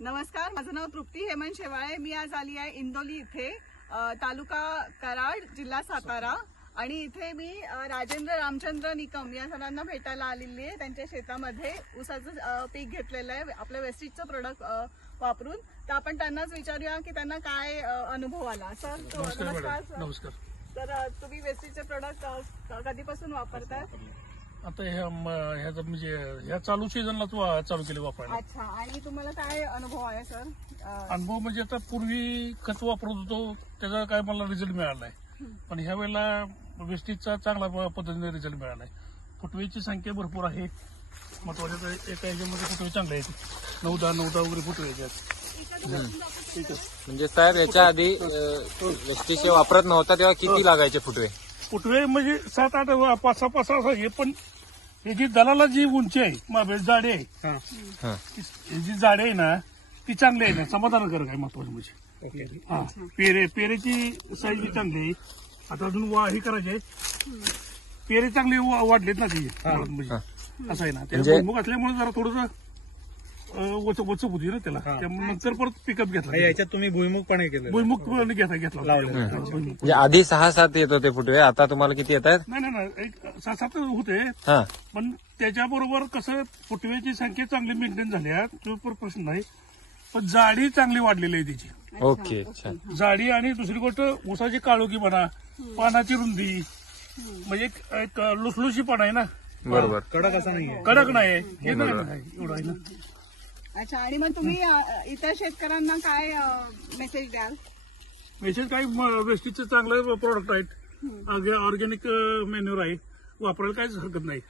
नमस्कार, माझं नाव तृप्ती हेमंत शेवाळे. मी आज आली आहे इंदोली इथे, तालुका कराड, जिल्हा सातारा. आणि इथे मी राजेंद्र रामचंद्र निकम या सरांना भेटायला आलेली आहे. त्यांच्या शेतामध्ये ऊसाचं पीक घेतलेलं आहे आपल्या वेस्टीजचं प्रोडक्ट वापरून. तर आपण त्यांनाच विचारूया की त्यांना काय अनुभव आला. सर नमस्कार. नमस्कार. तर तुम्ही वेस्टीजचे प्रोडक्ट कधीपासून वापरताय? आता ह्या म्हणजे ह्या चालू सीझनला चालू केले वापरायला. अच्छा, आणि तुम्हाला काय अनुभव आहे सर? अनुभव म्हणजे आता पूर्वी खत वापरत होतो त्याचा काय मला रिझल्ट मिळाला नाही, पण ह्या वेळेला वेस्टीजचा चांगला पद्धतीने रिझल्ट मिळालाय. फुटवेची संख्या भरपूर आहे. महत्वाचं एका ह्याच्यामध्ये फुटवे चांगले आहेत, 9-10 वगैरे फुटवे आहेत. म्हणजे साहेब याच्या आधी वेस्टीजचे वापरत नव्हता तेव्हा किती लागायचे फुटवे? फुटवे म्हणजे 7-8 5-6 असायचे. पण हे जी दलाला जी उंची आहे, जाडी आहे, ही जी जाडी आहे ना ती चांगली आहे ना, समाधानकारक आहे. महत्वाचं म्हणजे पेरेची साईज बी चांगली आहे. आता अजून हे करायचे, पेरे चांगली वाढलेत ना ती, म्हणजे असं आहे ना. त्या भुईमुग असल्यामुळे जरा थोडंसं वचप होती ना त्याला, त्यामुळे नंतर परत पिकअप घेतला. याच्यात तुम्ही भुईमुग पण केलं? भुईमुग घेतला. म्हणजे आधी 6-7 येत होते फुटवे, आता तुम्हाला किती येत आहेत? नाही, एक 6-7 होते. पण त्याच्याबरोबर कसं फुटव्याची संख्या चांगली मेंटेन झाली, तो प्रश्न नाही. पण जाडी चांगली वाढलेली आहे त्याची. ओके, जाडी. आणि दुसरी गोष्ट ऊसाची काळोखी म्हणा, पानाची रुंदी, म्हणजे एक लुसलुशीपणा आहे ना. बरोबर. कडक असा नाही, कडक नाही एवढं आहे ना. अच्छा, आणि मग तुम्ही इतर शेतकऱ्यांना काय मेसेज द्याल? मेसेज काय, वेस्टीजचं चांगलं प्रोडक्ट आहेत, ऑर्गॅनिक मॅन्युअर आहे, वापरायला काहीच हरकत नाही.